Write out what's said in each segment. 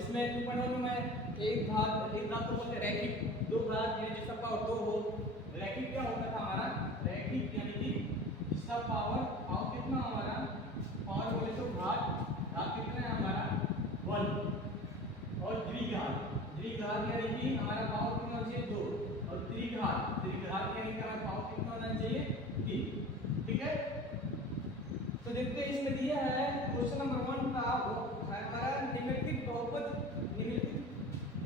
इसमें 2.1 में एक घात तो बोलते हैं रैखिक, दो घात यानी जिसका पावर 2 हो। रैखिक क्या होता था हमारा, रैखिक यानी कि जिसका पावर कितना हमारा, पावर बोले तो घात कितना है हमारा 1। और द्विघात यानी कि हमारा पावर कितना होना चाहिए 2। और त्रिघात यानी कि हमारा पावर कितना होना चाहिए 3। ठीक है, तो देखते हैं इसमें दिया है क्वेश्चन नंबर 1 का वो हमारा निम्नलिखित बहुपद,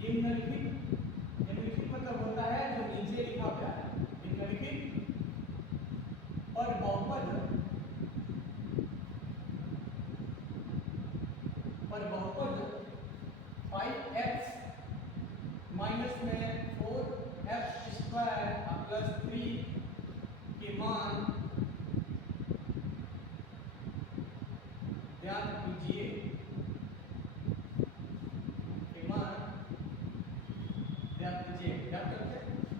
निम्नलिखित मतलब होता है जो नीचे लिखा गया है, निम्नलिखित और बहुपद 5x माइनस में 4x स्क्वायर प्लस 3 के मान ध्यान कीजिए,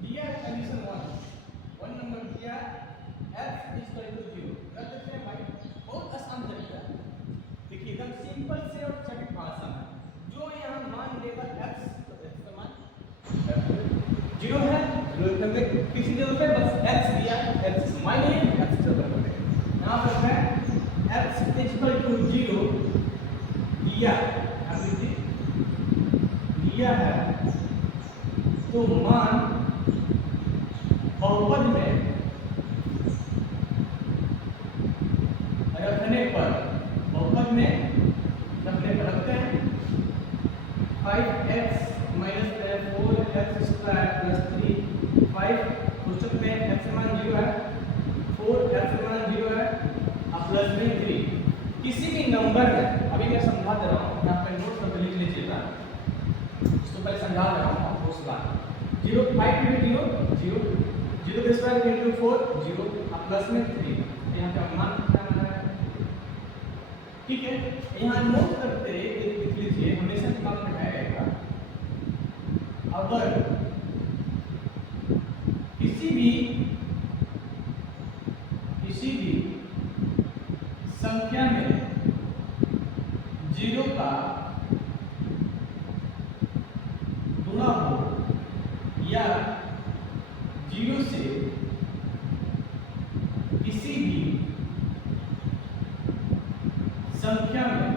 दिया है कंडीशन 1 नंबर दिया x इज इक्वल टू 0। कर देते हैं भाई, बहुत आसान तरीका है, देखिए एकदम सिंपल से और सटीक भाषा में। जो यहाँ मान लेगा x, तो x का मान 0 है, किसी जगह पे बस x दिया, x मान लिया, x चल रहा है यहाँ पर है x इज इक्वल टू 0 दिया, दिया है, तो मान बहुपद में रखने पर, रखते हैं 5x minus 4x square plus 3 5 question में x मान 0 है, 4x मान 0 है और प्लस में 3। किसी भी नंबर में, अभी मैं समझा दे रहा हूँ, यहाँ पे नोट कर लिख लीजिएगा, इसको पहले समझा रहा हूँ आपको। उसका 0 5 0 0 0 के स्क्वायर इनटू 4 0 और प्लस में 3, यहाँ पे मान क्या बना है। ठीक है, यहाँ नोट करते लिख लीजिए, हमेशा दिमाग में रहेगा, अगर किसी भी संख्या में 0 का गुणा हो या 0 से किसी भी संख्या में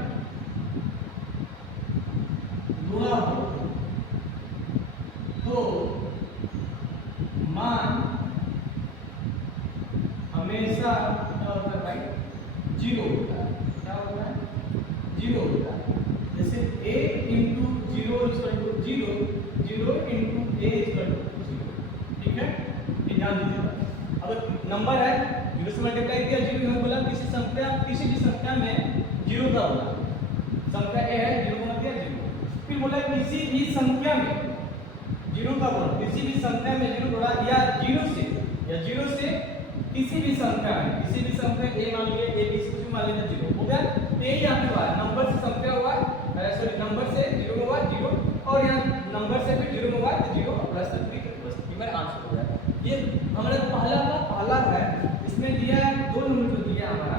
गुणा हो तो मान हमेशा क्या होता है भाई, 0 होता है। क्या होता है, 0 होता है। जैसे a into 0 equal to 0, 0 into a equal to 0। ठीक है, ध्यान दीजिएगा। अगर नंबर है 0 से मल्टीप्लाई किया, 0 में बोला किसी भी संख्या में 0 का होगा, संख्या a है 0 का मतलब 0। फिर बोला किसी भी संख्या में 0 का गुणा, किसी भी संख्या में 0 गुणा या 0 से किसी भी संख्या a मान लिए, a b c मान लेते 0 हो गया। a यहाँ पे हुआ नंबर से संख्या हुआ, सॉरी नंबर से 0 हुआ 0, और यहाँ नंबर से भी 0 हुआ तो 0 प्लस 3 प्लस 3 मेरा आंसर हो गया। ये हमारा पहला है। इसमें दिया है 2 नंबर जो दिया हमारा,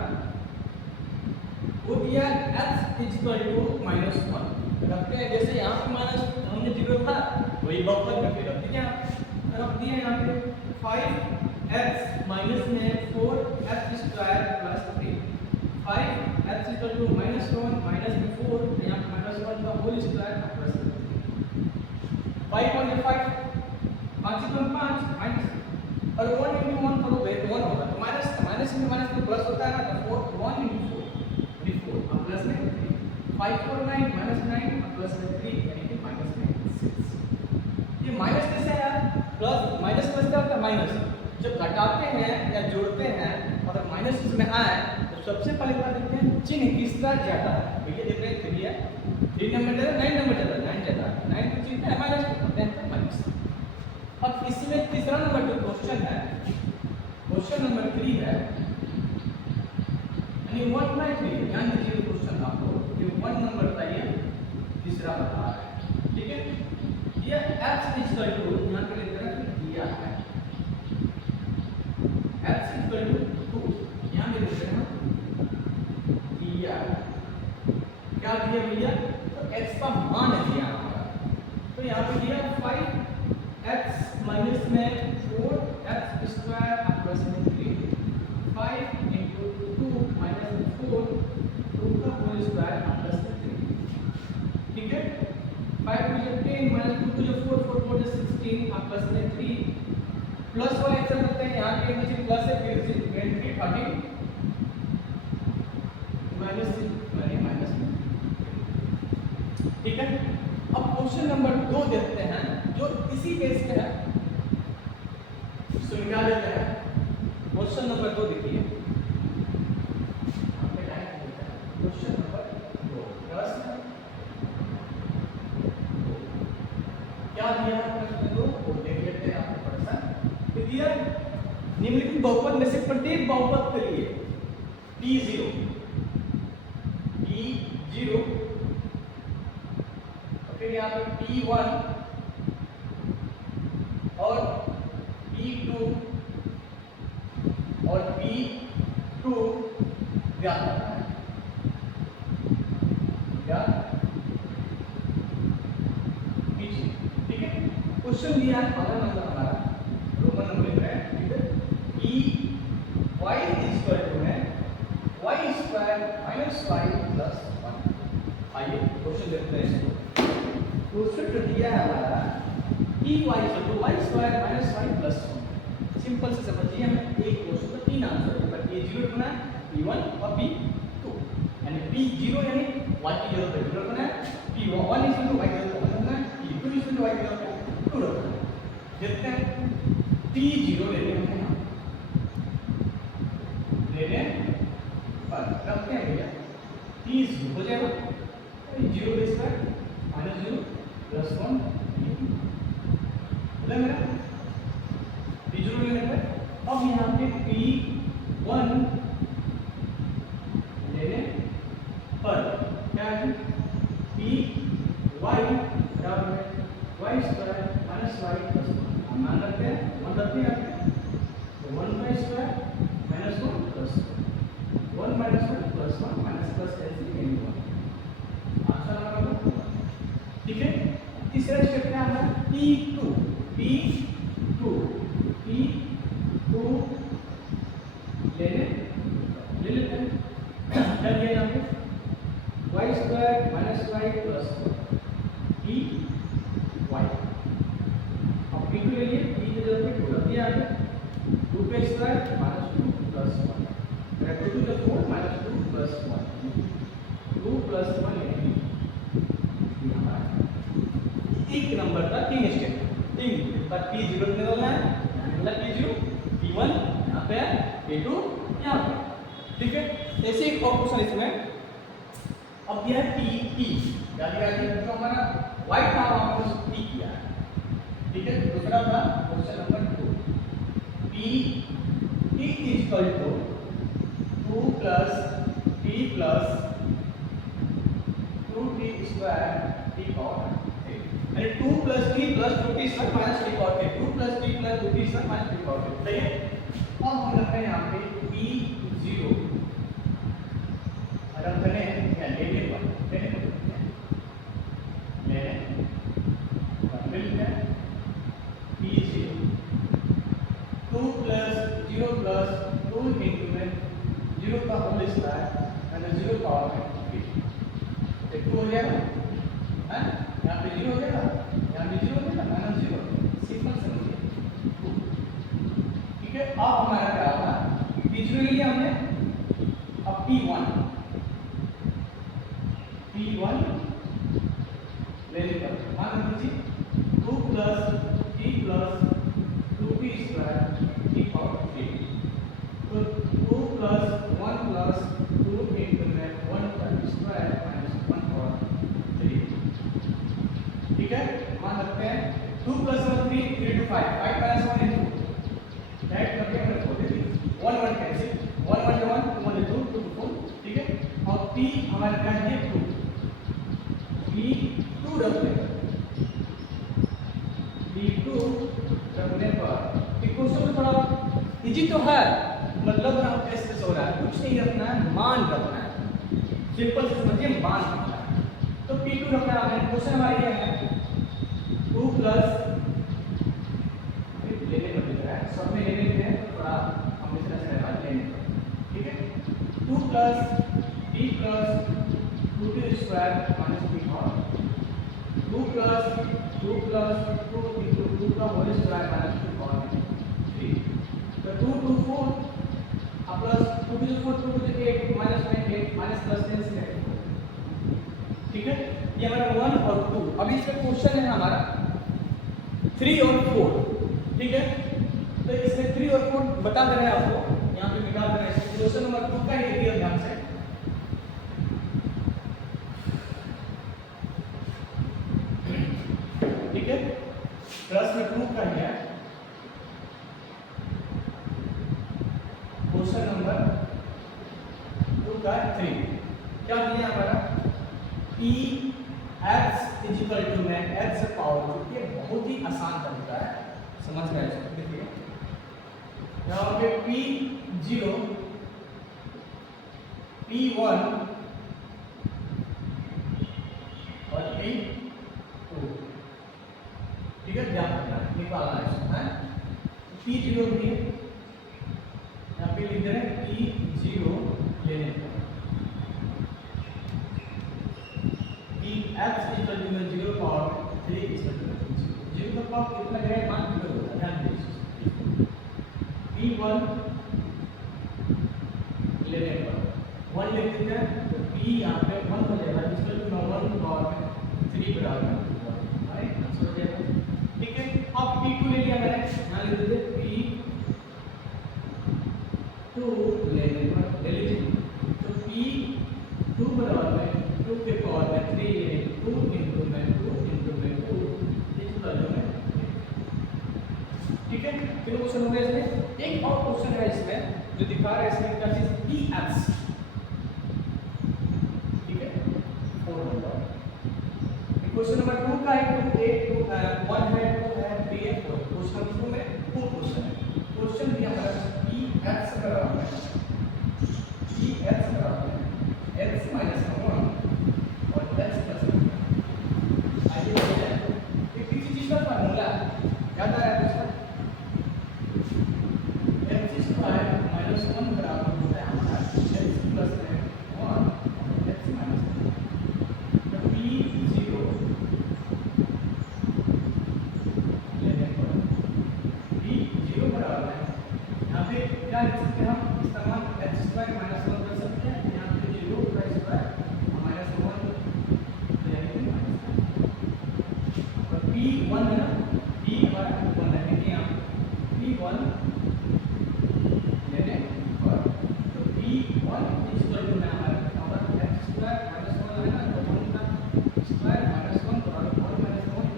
वो दिया x इज इक्वल टू -1 रखते हैं। जैसे यहाँ पे माइनस हमने 0 था, वही बहुपद में फिर रख दिया यहाँ पे 5x माइनस में 4x square plus 3 5x equal to -1 minus में 4, यहाँ पे -1 का होल स्क्वायर प्लस 5 और 5 5 माइनस, और 1 into 1 करोगे तो 1 होगा, तो माइनस में माइनस में प्लस होता है ना, तो 1 into 4 और प्लस में 5 4 9 -9 और प्लस में 3 यानी कि माइनस में 6। ये माइनस कैसे है यार, प्लस माइनस प्लस क्या होता है, माइनस जब घटाते हैं या जोड़ते हैं अगर माइनस इसमें आए तो सबसे पहले क्या देखते हैं, चिन्ह किसका ज्यादा है। भैया देख रहे हैं 3 है, 3 नंबर ज्यादा 9 नंबर ज्यादा 9 ज्यादा 9 को चिन्ह है माइनस करते हैं माइनस। अब इसमें तीसरा नंबर जो क्वेश्चन है, क्वेश्चन नंबर 3 है, यानी 1/3। ध्यान दीजिए क्वेश्चन आपको, ये 1 नंबर का ये तीसरा बता रहा है। ठीक है, ये x इक्वल टू यहाँ पे लिख रहा है दिया है x इक्वल टू 2, यहाँ पे लिख रहे हैं दिया, क्या दिया भैया, तो x का मान दिया 16 आप प्लस में 3 प्लस 1 ऐसा करते हैं, यहाँ के नीचे प्लस है फिर से 23 13 माइनस माइनस। ठीक है, अब क्वेश्चन नंबर 2 देखते हैं जो इसी बेस पे है, सुनिया देते हैं। क्वेश्चन नंबर 2 देखिए, क्वेश्चन नंबर 2 प्रश्न क्या दिया है? प्रश्न 2 को देख लेते हैं। आपको प्रश्न दिया निम्नलिखित बहुपद में से प्रत्येक बहुपद के लिए P0 फिर यहाँ पे P1 और P2 और P2 ज्ञात करना है। ठीक है, क्वेश्चन दिया है पहला नंबर हमारा रोमन नंबर है P y इक्वल टू है y square minus y plus 1। आइए क्वेश्चन देखते हैं इसको। क्वेश्चन जो दिया है हमारा P y equal to y square minus y plus 1। Simple से समझिए, हमें एक क्वेश्चन का 3 आंसर है, पर P0 रखना है, P1 और P2, यानी P0 यानी y की जगह पर 0 रखना है, P1 इक्वल टू y की जगह पर 1 रखना है, P2 इक्वल टू y की जगह पर 2 रखना है। देखते हैं P0 ले लेंगे हम, ले लें पर रखते हैं भैया, P0 हो जाएगा 0 बेस पर माइनस 0 प्लस 1 मेरा P0 लेने पर। अब यहाँ पे P1 लेने पर क्या है Py बराबर है y square minus y plus 1। हम मान रखते हैं 1 रखते हैं, तो 1y square minus 1 plus 1 minus 1 plus 1 minus plus cancel 1 answer हमारा 1। ठीक है, तीसरा स्टेप में हमारा P2 ले लेते हैं। क्या दिया यहाँ पे y square minus y plus Py। अब P2 ले लिए, P की जगह पे 2 रख दिया है, 2 का square minus 2 plus 1 2 to the 4 minus 2 plus 1 2 plus 1 यानी एक नंबर का 3 स्टेप 3 पर P0 निकालना है, मतलब P0 P1 यहाँ पे है, P2 यहाँ पे। ठीक है, ऐसे एक और क्वेश्चन इसमें अब दिया है P क्या दिया है, जो हमारा y था वहां पर P किया है। ठीक है, दूसरा था question number 2 P equal to 2 plus t plus 2t square t power 8, यानी 2 plus t plus 2t square minus t power 8, 2 plus t plus 2t square minus t power 8। सही है, अब हम रखते हैं यहाँ पे P0 और हम करें क्या लेने पर मिलते हैं P0 2 प्लस 0 प्लस 2 इंटू में 0 का होल स्क्वायर यानी 0 पावर में 2 हो जाएगा, हैं यहाँ पे 0 हो जाएगा, यहाँ पे 0 हो जाएगा, माइनस 0 सिंपल समझिए। ठीक है, अब हमारा क्या होगा P0 ले लिया हमने, अब P1 लेने पर मान लीजिए 2 plus t plus 2t square t power 8, तो 2 प्लस 1 प्लस 2 इंटू में 1 का स्क्वायर माइनस 1 पावर 3। ठीक है, मान रखते हैं 2 plus 1 3 3 to 5 5 minus 1 into that करके हमने बोल दिया 1 1 कैंसिल 1 1 1 2 1 2 2 4। ठीक है, और t हमारे क्या है 2 P2 रखने पर क्वेश्चन में थोड़ा इजी तो है, मतलब ना टेस्ट हो रहा है, कुछ नहीं रखना है, मान रखना है, सिंपल से समझिए, मान रखना है। तो P2 रखना है, क्वेश्चन हमारा ये है 2 प्लस लेने पर लिख रहा है, सब में लेने हैं थोड़ा हम इस तरह से लगा लेने पर। ठीक है, 2 plus t plus 2t square minus t power 2 plus 2 into whole square minus 2 power 3। तो 2 2 4 अब plus 2 two 4 2 two 8 minus 8 minus plus 10 से। ठीक है, ये हमारा 1 और 2। अभी इसका क्वेश्चन है हमारा 3 और 4। ठीक है, तो इसमें 3 और 4 बता दे रहे हैं आपको, यहाँ पे निकाल दे रहे हैं। क्वेश्चन नंबर 2 का ही देखिए ध्यान से। ठीक है, प्रश्न 2 का ही है, क्वेश्चन नंबर 2 का 3 क्या दिया हमारा e x इक्वल टू में x पावर 2। ये बहुत ही आसान तरीका है, समझ गए इसको। देखिए यहाँ पे p0 p1 और p2। ठीक है, ध्यान रखना है, निकालना है इसको, है p0 भी है, यहाँ पे लिख दे रहे हैं p0 लेने पर x equal to 0 power 3 equal to 0 का पावर कितना है, मान 0 होता है। ध्यान दीजिए p1 लेने पर 1 लिख देते हैं, तो p यहाँ पे 1 हो जाएगा इक्वल टू 1 पावर 3 बराबर 1। राइट, आंसर हो जाएगा। ठीक है, अब p2 ले लिया मैंने, यहाँ लिख देते p2 लेने पर ले लीजिए, तो p2 बराबर 2 के पावर में 3 2 इंटू में 2 इंटू में 2 इक्वल टू में। ठीक है, फिर क्वेश्चन हो गया इसमें। एक और क्वेश्चन है इसमें जो दिखा रहा है इसमें क्या चीज px। ठीक है, 4 नंबर क्वेश्चन नंबर 2 का है, 2 1 है 2 है 3 है 4। क्वेश्चन 2 में 4 क्वेश्चन है। क्वेश्चन दिया हमारा px बराबर है x माइनस 1 और x प्लस 1। आइए ये किसी चीज का फार्मूला याद आ रहा है दोस्तों, x स्क्वायर माइनस 1 बराबर होता है हमारा x प्लस 1 x माइनस 1। तो p0 लेने पर p0 बराबर है, यहाँ पे क्या लिख सकते हैं हम, इस्तेमाल x स्क्वायर माइनस 1 कर सकते हैं। यहाँ पे 0 का स्क्वायर माइनस 1 और p1 है ना, p हमारा 1 है, देखिए यहाँ p1 लेने पर तो p1 इक्वल टू में हमारा x स्क्वायर माइनस 1 है ना, तो 1 का स्क्वायर माइनस 1 और 1 माइनस 1।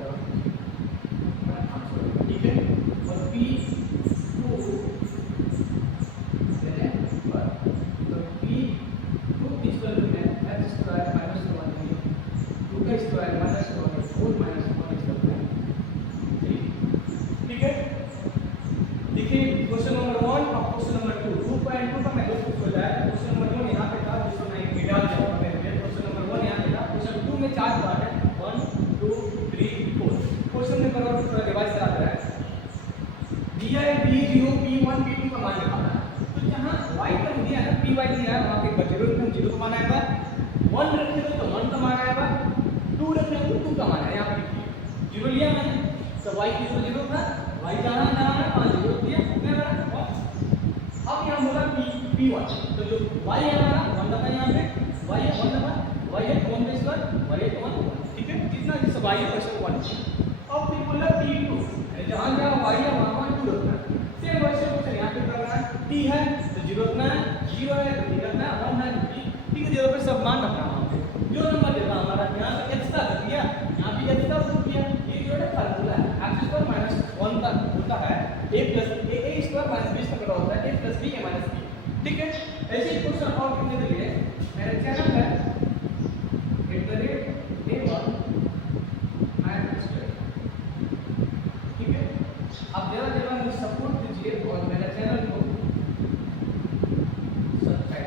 ठीक है, और p2 लेने पर तो p2 इक्वल टू में x स्क्वायर माइनस 1 2 का square minus 1 4 minus 1 equal to 3। ठीक है, देखिए क्वेश्चन नंबर 1 और क्वेश्चन नंबर 2 2.2 का मैं दोस्तों को बताया। क्वेश्चन नंबर 1 यहाँ पे था, जिसको मैं मिटा दिया हूँ। क्वेश्चन नंबर 1 यहाँ पे था, क्वेश्चन 2 में 4 पार्ट है, 1 2 3 4। क्वेश्चन नंबर 1 थोड़ा रिवाइज करा रहा है, दिया है p0 p1 p2 का मान निकालना है। तो जहाँ y का दिया है ना, py दिया है, वहाँ पे 0 का मान आएगा, 1 रखने दो तो 1 का मान आएगा, 2 रखने दो 2 का मान है। यहाँ पे लिखिए 0 लिया मैंने, तो y की 0 था, y जाना है 5 0 दिया कितने बना। अब यहाँ बोला p1, तो जो y है हमारा 1 लगा, यहाँ पे y है 1 लगा, y है 1 का स्क्वायर y है 1 1। ठीक है, कितना जिस y है वैसे 1। अब फिर बोला p2, जहाँ जहाँ y है वहाँ 2 रखना है। सेम वैसे कुछ यहाँ पे करना है, t है तो 0 रखना है, 0 है तो 3 रखना है, 1 है तो 3। ठीक है, 0 पे सब मान रखना है। वहाँ पे जो नंबर देता हमारा यहाँ पे x का रख दिया, यहाँ पे x का रख दिया। ये जो है फार्मूला है, x स्क्वायर माइनस 1 का होता है a plus a square minus b square होता है a plus b a minus b। ठीक है, ऐसे ही क्वेश्चन और करने के लिए मेरे चैनल है @a1 ठीक है, आप जरा जरा मुझे सपोर्ट कीजिए और मेरे चैनल को सब्सक्राइब